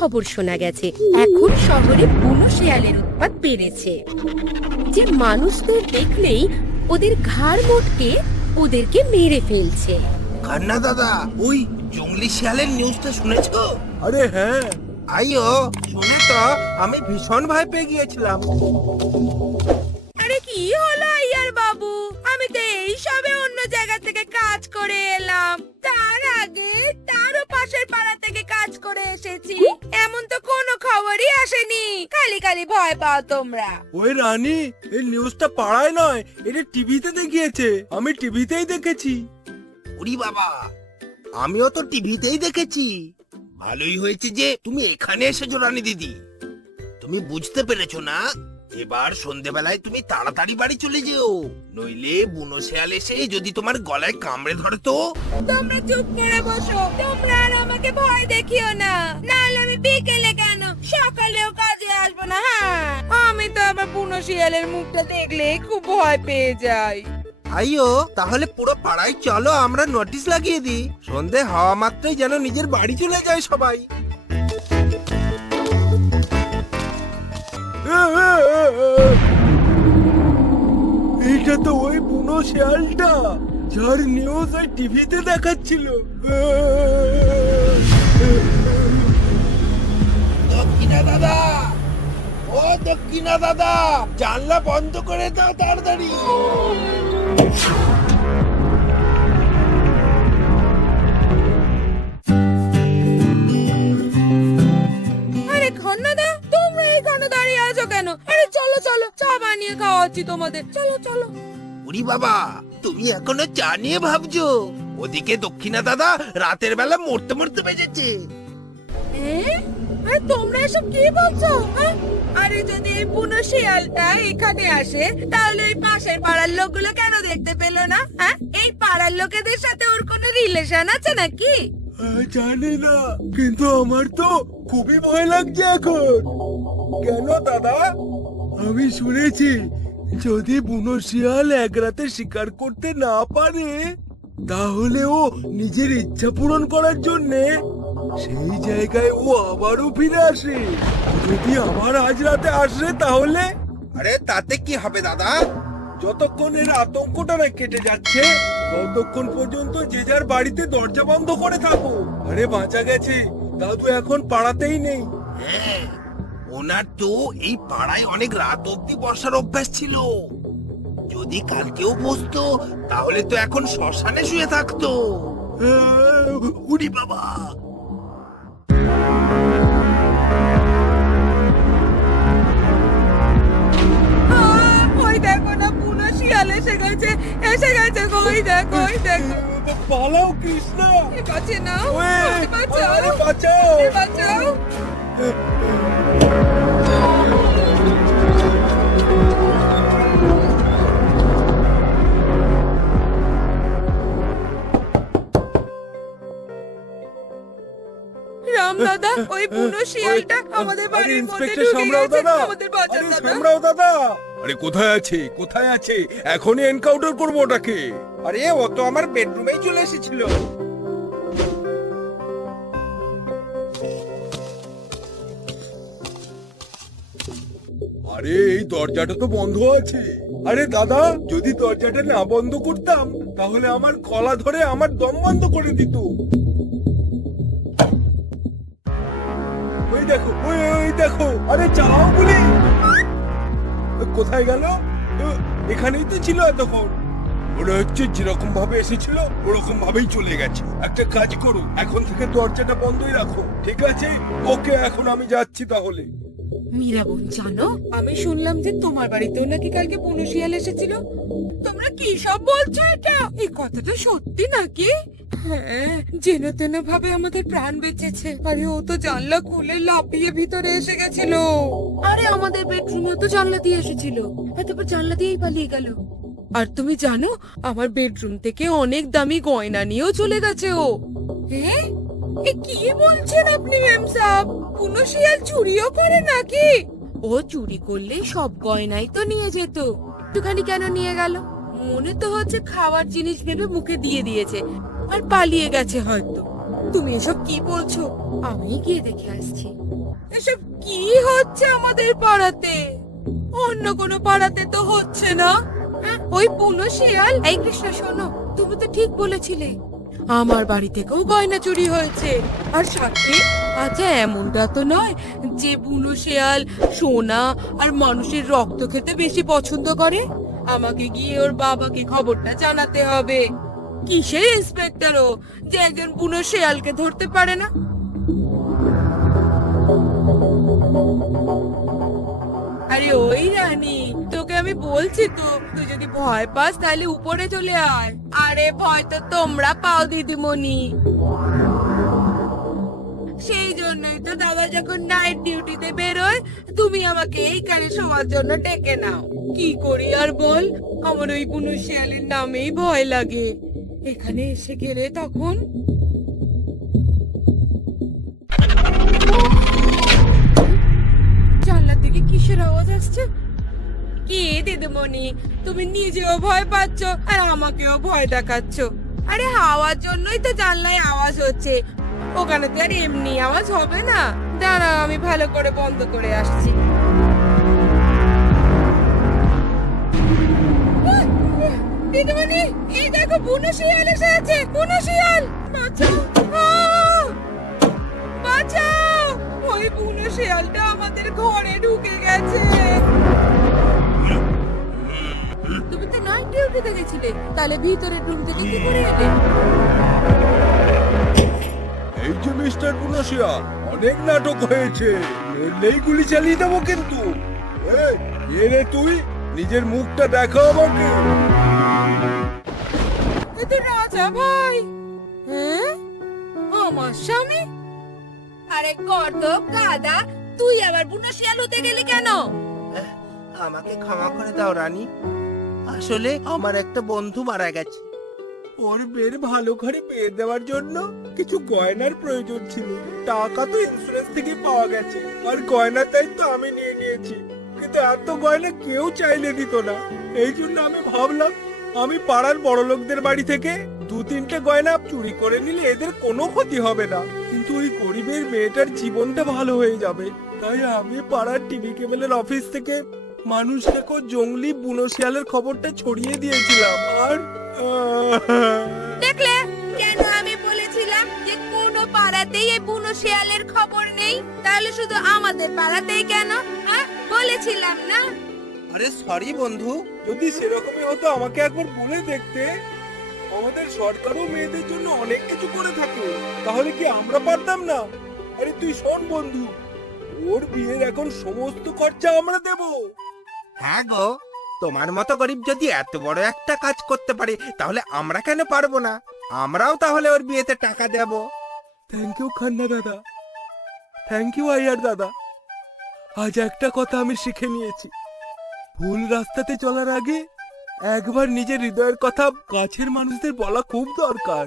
খবর শোনা গেছে এখন শহরে বুনো শেয়ালের উৎপাত বেড়েছে, যে মানুষদের দেখলেই ওদের ঘাড় মোটকে ওদেরকে মেরে ফেলছে। কান্না দাদা, ওই জঙ্গলি শিয়ালের নিউজটা শুনেছো? আরে হ্যাঁ, আইও শুনে তো আমি ভীষণ ভয় পেয়ে গিয়েছিলাম। আরে কি হলো আইয়ার বাবু, আমি তো এই সবে অন্য জায়গা থেকে কাজ করে এলাম, তার আগে তারও পাশের পাড়া থেকে কাজ করে এসেছি, এমন তো কোনো খবরই আসেনি, খালি খালি ভয় পাও তোমরা। ওই রানী, এই নিউজটা পাড়ায় নয়, এটা টিভিতে দেখিয়েছে, আমি টিভিতেই দেখেছি। ওরে বাবা, আমিও তো টিভিতেই দেখেছি। ভালোই হয়েছে যে তুমি এখানে এসেছো রানী দিদি। তুমি বুঝতে পেরেছো না? এবার সন্ধেবেলায় তুমি তাড়াতাড়ি বাড়ি চলে যেও, নইলে বুনো শেয়াল এসে যদি তোমার গলায় কামড়ে ধরে তো। তোমরা চুপ করে বসো, তোমরা আর আমাকে ভয় দেখিও না, নাহলে আমি বিকেলে কেন সকালেও কাজে আসবো না। হ্যাঁ, আমি তো আবার বুনো শিয়ালের মুখটা দেখলেই খুব ভয় পেয়ে যাই। আইও তাহলে পুরো পাড়ায় চলো, আমরা নোটিশ লাগিয়ে দিই, সন্ধে হওয়া মাত্রই যেন নিজের বাড়ি চলে যায় সবাই। এইটা তো ওই বুনো শেয়ালটা, যার নিউজ ওই টিভিতে দেখাচ্ছিল। দক্ষিণা দাদা, ও দক্ষিণা দাদা, জানলা বন্ধ করে দাও তাড়াতাড়ি। আরে খন্নাদা, তোমরা এখানে দাঁড়িয়ে আছো কেন? আরে চলো চলো, চা বানিয়ে খাওয়াচ্ছি তোমাদের, চলো চলো। উরি বাবা, তুমি এখনো চা নিয়ে ভাবছো? ওদিকে দক্ষিণা দাদা রাতের বেলা মরতে মরতে বেজেছে। আরে তোমরা এসব কি বলছো? হ্যাঁ? আরে যদি এই বুনো শিয়ালটা এখানে আসে, তাহলে এই পাশের পাড়ার লোকগুলো কেন দেখতে পেল না? হ্যাঁ, এই পাড়ার লোকেদের সাথে ওর কোনো রিলেশন আছে নাকি? জানি না, কিন্তু আমার তো খুবই ভয় লাগছে এখন। কেন দাদা? আমি শুনেছি যদি বুনো শিয়াল এক রাতে শিকার করতে না পারে, তাহলে ও নিজের ইচ্ছা পূরণ করার জন্য সেই জায়গায় ও আবারও ফিরে আসে। যদি আবার আজ রাতে আসে তাহলে? আরে তাতে কি হবে দাদা? যতক্ষণ এর আতঙ্কটা না কেটে যাচ্ছে, ততক্ষণ পর্যন্ত যে যার বাড়িতে দরজা বন্ধ করে থাকো। আরে বাঁচা গেছে, দাদু এখন পাড়াতেই নেই। হ্যাঁ, ওনার তো এই পাড়ায় অনেক রাত অব্দি বসার অভ্যাস ছিল। যদি কালকেও বসতো, তাহলে তো এখন শ্মশানে শুয়ে থাকতো। উরি বাবা, ওই দেখো না, বুনো শিয়াল এসে গেছে, এসে গেছে, ওই দেখো, ওই দেখো। পালাও কৃষ্ণা, বাঁচে না, ওয়ে, বাঁচাও, আরে বাঁচাও। বাঁচাও। রাম দাদা, ওই বুনো শিয়ালটা আমাদের আরে বাড়ির মধ্যে ইন্সপেক্টর ঢুকে সামরাও গেছে, দাদা, আমাদের বাঁচান আরে দাদা। সামরাও দাদা। আরে কোথায় আছে, কোথায় আছে? এখনই এনকাউন্টার করবো ওটাকে। আরে ও তো আমার বেডরুমেই চলে এসেছিল। আরে এই দরজাটা তো বন্ধ আছে। আরে দাদা, যদি দরজাটা না বন্ধ করতাম, তাহলে আমার গলা ধরে আমার দম বন্ধ করে দিত। ওই দেখো, ওই দেখো, আরে চালাও গুলি। কোথায় গেল? এখানেই তো ছিল এতক্ষণ। মনে হচ্ছে যেরকম ভাবে এসেছিল ওরকম ভাবেই চলে গেছে। একটা কাজ করো, এখন থেকে দরজাটা বন্ধই রাখো, ঠিক আছে? ওকে, এখন আমি যাচ্ছি তাহলে। মীরা বোন, জানো, আমি শুনলাম যে তোমার বাড়িতেও নাকি কালকে বুনো শিয়াল এসেছিল। তোমরা কি সব বলছো? এটা এই কথাটা সত্যি নাকি? হ্যাঁ, যেন তেন ভাবে আমাদের প্রাণ বেঁচেছে। আরে ও তো জানলা খুলে লাফিয়ে ভিতরে এসে গেছিল। আরে আমাদের বেডরুমেও তো জানলা দিয়ে এসেছিল, তারপর জানলা দিয়েই পালিয়ে গেল। আর তুমি জানো, আমার বেডরুম থেকে অনেক দামি গয়না নিয়েও চলে গেছে ও। হ্যাঁ, এ কি বলছেন আপনি মেম সাহেব? বুনো শিয়াল চুরিও করে নাকি? ও চুরি করলে সব গয়নাই তো নিয়ে যেত, একটুখানি কেন নিয়ে গেল? মনে তো হচ্ছে খাওয়ার জিনিস ভেবে মুখে দিয়ে দিয়েছে আর পালিয়ে গেছে হয়তো। তুমি এসব কি বলছো? আমি গিয়ে দেখে আসছি। এসব কি হচ্ছে আমাদের পাড়াতে? অন্য কোনো পাড়াতে তো হচ্ছে না। ওই বুনো শিয়াল। এই কৃষ্ণা শোনো, তুমি তো ঠিক বলেছিলে, আমার বাড়ি থেকেও গয়না চুরি হয়েছে। আর সাথে আচ্ছা এমনটা তো নয় যে বুনো শিয়াল সোনা আর মানুষের রক্ত খেতে বেশি পছন্দ করে। আমাকে গিয়ে ওর বাবাকে খবরটা জানাতে হবে। কিসের ইন্সপেক্টর ও যে একজন বুনো শিয়ালকে ধরতে পারে না? আরে ওই রানী, তোকে আমি বলছি তো, তুই যদি ভয় পাস তাহলে উপরে চলে আয়। আরে ভয় তো তোমরা পাও দিদিমণি। সেই জন্যই তো দাদা যখন নাইট ডিউটিতে বেরোয় তুমি আমাকে এই কারে শোয়ার জন্য ডেকে নাও। কি করি আর বল, আমার ওই বুনো শিয়ালের নামেই ভয় লাগে। এখানে এসে গেলে তখন জানলার দিকে কিসের আওয়াজ আসছে? কি দিদিমণি, তুমি নিজেও ভয় পাচ্ছ আর আমাকেও ভয় দেখাচ্ছ? আরে হাওয়ার জন্যই তো জানলায় আওয়াজ হচ্ছে, ওখানে তো আর এমনি আওয়াজ হবে না। দাঁড়াও, আমি ভালো করে বন্ধ করে আসছি। দিদিমণি, এই দেখো বুনো শিয়াল এসে আছে। বুনো শিয়াল, বাঁচাও! বাঁচাও! ওই বুনো শিয়ালটা আমাদের ঘরে ঢুকে গেছে। তুমি তো নাইট ডিউটিতে গেছিলে, তাহলে ভিতরের রুম থেকে কি করে এলে? এই যে মিস্টার বুনশিয়াল, অনেক নাটক হয়েছে, এলেই গুলি চালিয়ে দেবো কিন্তু। এই, কে রে তুই? নিজের মুখটা দেখা আমাকে। এ তো রাজা ভাই। হ্যাঁ, আমার স্বামী। আরে গর্দভ গাদা, তুই আবার বুনো শিয়াল হতে গেলি কেন? আমাকে ক্ষমা করে দাও রানী, আসলে আমার একটা বন্ধু মারা গেছে। ওর বের ভালো ঘরে বিয়ে দেওয়ার জন্য কিছু গয়নার প্রয়োজন ছিল। টাকা তো ইন্স্যুরেন্স থেকে পাওয়া গেছে, আর গয়নার দায়িত্ব আমি নিয়ে নিয়েছি। কিন্তু এত গয়না কেউ চাইলে দিত না। এই জন্য আমি ভাবলাম আমি পাড়ার বড় লোকদের বাড়ি থেকে 2-3টে গয়না চুরি করে নিলে এদের কোনো ক্ষতি হবে না, কিন্তু ওই গরিবের মেয়েটার জীবনটা ভালো হয়ে যাবে। তাই আমি পাড়ার টিভি কেবলের অফিস থেকে মানুষ দেখো জঙ্গলি বুনো শিয়ালের খবরটা ছড়িয়ে দিয়েছিলাম। আর দেখলে, কেন আমি বলেছিলাম যে কোনো পাড়াতেই এই বুনো শিয়ালের খবর নেই? তাহলে শুধু আমাদের পাড়াতেই কেন? বলেছিলাম না? আরে সরি বন্ধু। যদি সেরকমই হতো আমাকে একবার বলে দেখতে। আমাদের সরকারও মেয়েদের জন্য অনেক কিছু করে থাকে, তাহলে কি আমরা পারতাম না? আরে তুই শোন বন্ধু, ওর বিয়ের এখন সমস্ত খরচা আমরা দেব। হ্যাঁ গো, তোমার মতো গরিব যদি এত বড় একটা কাজ করতে পারে তাহলে আমরা কেন পারবো না? আমরাও তাহলে ওর বিয়েতে টাকা দেব। থ্যাংক ইউ খান্না দাদা, থ্যাংক ইউ আইয়ার দাদা। আজ একটা কথা আমি শিখে নিয়েছি, ভুল রাস্তাতে চলার আগে একবার নিজের হৃদয়ের কথা কাছের মানুষদের বলা খুব দরকার।